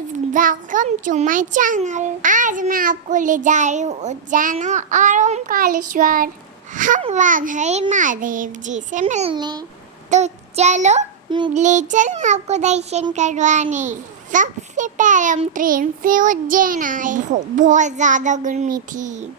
Guys, welcome to my channel. आज मैं आपको ले जा रही हूँ उज्जैन और ओमकारेश्वर। हम वहाँ गए महादेव जी से मिलने, तो चलो ले चल आपको दर्शन करवाने। सबसे पहले हम ट्रेन से उज्जैन आए। बहुत ज़्यादा गर्मी थी।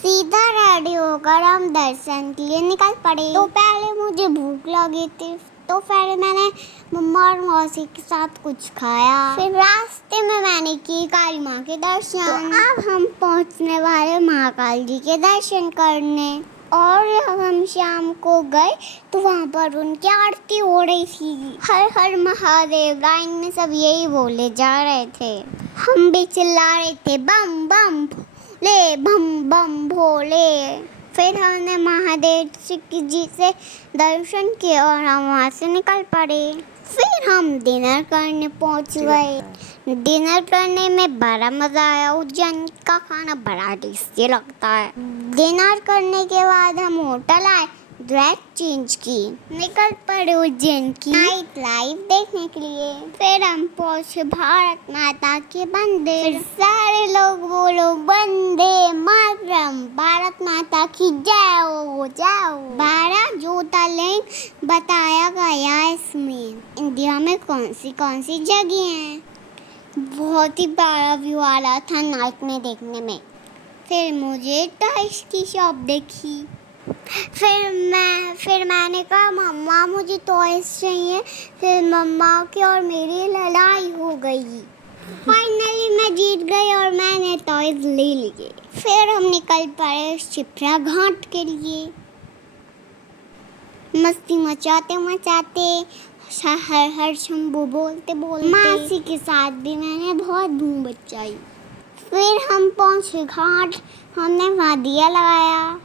सीधा रेडी होकर हम दर्शन के लिए निकल पड़े। तो पहले मुझे भूख लगी थी, तो पहले मैंने मम्मा और मौसी के साथ कुछ खाया। फिर रास्ते में मैंने की काली माँ के दर्शन। तो अब हम पहुँचने वाले महाकाल जी के दर्शन करने। और जब हम शाम को गए तो वहाँ पर उनकी आरती हो रही थी। हर हर महादेव लाइन में सब यही बोले जा रहे थे। हम भी चिल्ला रहे थे, बम बम ले बम बम भोले। फिर हमने महादेव जी से दर्शन किए और हम वहाँ से निकल पड़े। फिर हम डिनर करने पहुँच गए। डिनर करने में बड़ा मज़ा आया। उज्जैन का खाना बड़ा टेस्टी लगता है। डिनर करने के बाद हम होटल आए, ड्रेस चेंज की, निकल पड़े उज्जैन की नाइट लाइफ देखने के लिए। फिर हम पहुंचे भारत माता के मंदिर। सारे लोग बोलो वंदे मातरम, भारत माता की जय हो जय हो। 12 ज्योतिर्लिंग बताया गया है इसमें। इंडिया में कौन सी जगह हैं। बहुत ही प्यारा व्यू आ रहा था नाइट में देखने में। फिर मुझे टॉयज की शॉप देखी। फिर मैंने कहा मम्मा मुझे टॉयज चाहिए। फिर मम्मा की और मेरी लड़ाई हो गई। फाइनली मैं जीत गई और मैंने टॉयज ले लिए। फिर हम निकल पड़े शिप्रा घाट के लिए। मस्ती मचाते मचाते हर हर शंभू बोलते बोलते मासी के साथ भी मैंने बहुत धूम मचाई। फिर हम पहुंचे घाट। हमने वहाँ दिया लगाया,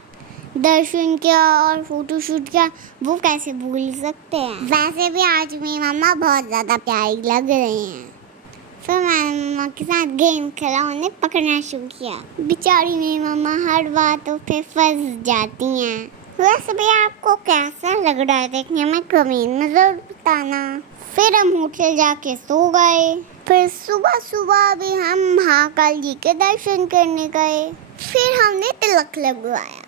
दर्शन किया और फोटो शूट किया। वो कैसे भूल सकते हैं। वैसे भी आज मेरी मम्मा बहुत ज़्यादा प्यारी लग रही हैं। फिर मैंने मम्मा के साथ गेम खेला, उन्हें पकड़ना शुरू किया। बेचारी मेरी मम्मा हर बातों पे फंस जाती हैं। वैसे भी आपको कैसा लग रहा है देखने में कमेंट में ज़रूर बताना। फिर हम होटल जाके सो गए। फिर सुबह भी हम महाकाल जी के दर्शन करने गए। फिर हमने तिलक लगवाया।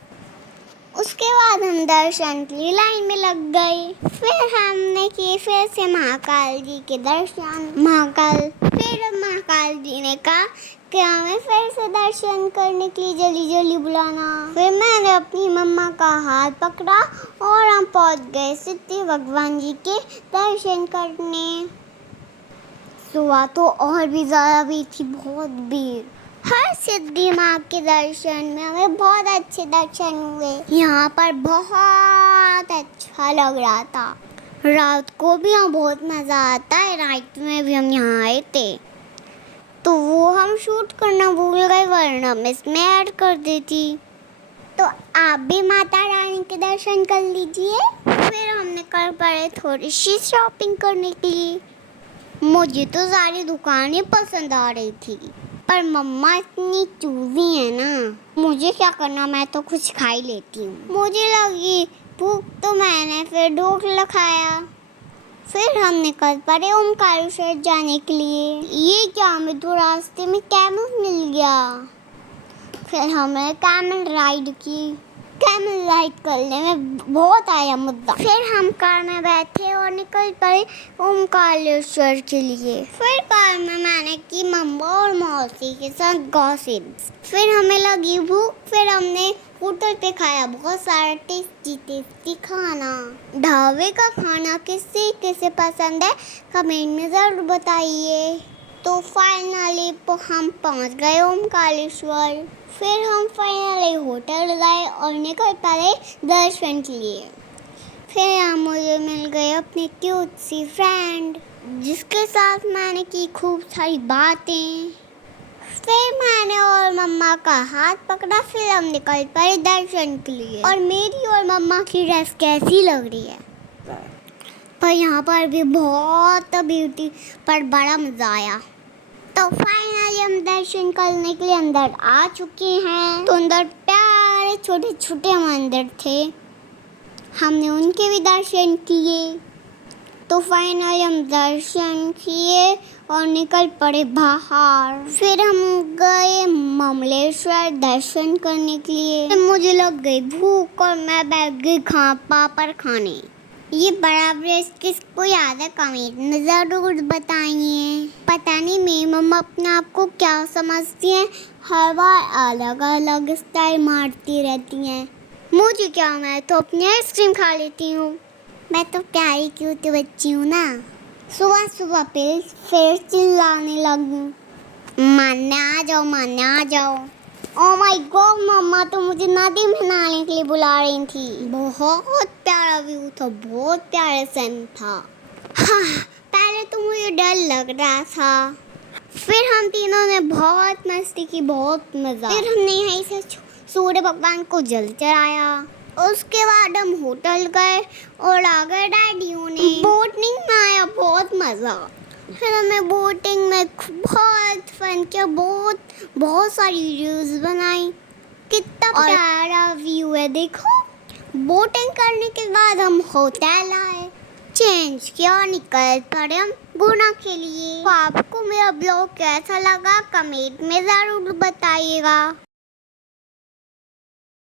उसके बाद हम दर्शन की लाइन में लग गए। फिर हमने किए फिर से महाकाल जी के दर्शन। फिर महाकाल जी ने कहा कि हमें फिर से दर्शन करने के लिए जल्दी जल्दी बुलाना। फिर मैंने अपनी मम्मा का हाथ पकड़ा और हम पहुंच गए सिद्धि भगवान जी के दर्शन करने। सुबह तो और भी ज़्यादा भीड़ थी, बहुत भीड़। हर सिद्धि माँ के दर्शन में हमें बहुत अच्छे दर्शन हुए। यहाँ पर बहुत अच्छा लग रहा था। रात को भी यहाँ बहुत मज़ा आता है। रात में भी हम यहाँ आए थे, तो वो हम शूट करना भूल गए, वरना मैं इसमें ऐड कर देती। तो आप भी माता रानी के दर्शन कर लीजिए। फिर हम निकल पड़े थोड़ी सी शॉपिंग करने के लिए। मुझे तो सारी दुकानें पसंद आ रही थी, पर मम्मा इतनी चूज़ी है ना, मुझे क्या करना, मैं तो कुछ खा ही लेती हूँ। मुझे लगी भूख तो मैंने फिर ढोकला खाया। फिर हम निकल पड़े ओमकारेश्वर जाने के लिए। ये क्या, हमें तो रास्ते में कैमल मिल गया। फिर हमने कैमल राइड की। कैमल राइड करने में बहुत आया मज़ा। फिर हम कार में बैठे और निकल पड़े ओमकारेश्वर के लिए। फिर कार में मैंने की मम्मा और मौसी के साथ गॉसिप्स। फिर हमें लगी भूख। फिर हमने होटल पे खाया बहुत सारा टेस्टी खाना। ढाबे का खाना किसे पसंद है कमेंट में ज़रूर बताइए। तो फाइनली हम पहुंच गए ओमकारेश्वर। फिर हम फाइनली होटल गए और निकल पड़े दर्शन के लिए। फिर यहाँ मुझे मिल गए अपनी क्यूट सी फ्रेंड, जिसके साथ मैंने की खूब सारी बातें। फिर मैंने और मम्मा का हाथ पकड़ा। फिर हम निकल पड़े दर्शन के लिए। और मेरी और मम्मा की ड्रेस कैसी लग रही है। पर यहाँ पर भी बहुत ब्यूटी, पर बड़ा मज़ा आया। तो फाइनली हम दर्शन करने के लिए अंदर आ चुके हैं। तो अंदर प्यारे छोटे छोटे मंदिर थे, हमने उनके भी दर्शन किए। तो फाइनली हम दर्शन किए और निकल पड़े बाहर। फिर हम गए ममलेश्वर दर्शन करने के लिए। मुझे लग गई भूख और मैं बैठ गई पापड़ खाने। ये बड़ा ब्रेस किसको याद है कमेंट में ज़रूर बताइए। पता नहीं मेरी मम्मा अपने आप को क्या समझती हैं, हर बार अलग अलग स्टाइल मारती रहती हैं। मुझे क्या, मैं तो अपनी आइसक्रीम खा लेती हूँ। मैं तो प्यारी क्यूट बच्ची हूँ ना। सुबह सुबह फिर चिल्लाने लगी, मान्या आ जाओ, मान्या आ जाओ। ओह माय गॉड, मम्मा तो मुझे नदी में नहाने के लिए बुला रही थी। बहुत प्यारा व्यू था, बहुत प्यारा सन था। हाँ, पहले तो मुझे डर लग रहा था, फिर हम तीनों ने बहुत मस्ती की, बहुत मजा। फिर हमने यहीं से सूर्य भगवान को जल चढ़ाया। उसके बाद हम होटल गए और आ गए डैडियों ने। बोटिंग में आया बहुत मजा। फिर हमें बोटिंग में बहुत फन किया, बहुत सारी रील्स बनाई। कितना प्यारा व्यू है देखो। बोटिंग करने के बाद हम होटल आए, चेंज किया और निकल पड़े हम गुना के लिए। तो आपको मेरा ब्लॉग कैसा लगा कमेंट में ज़रूर बताइएगा।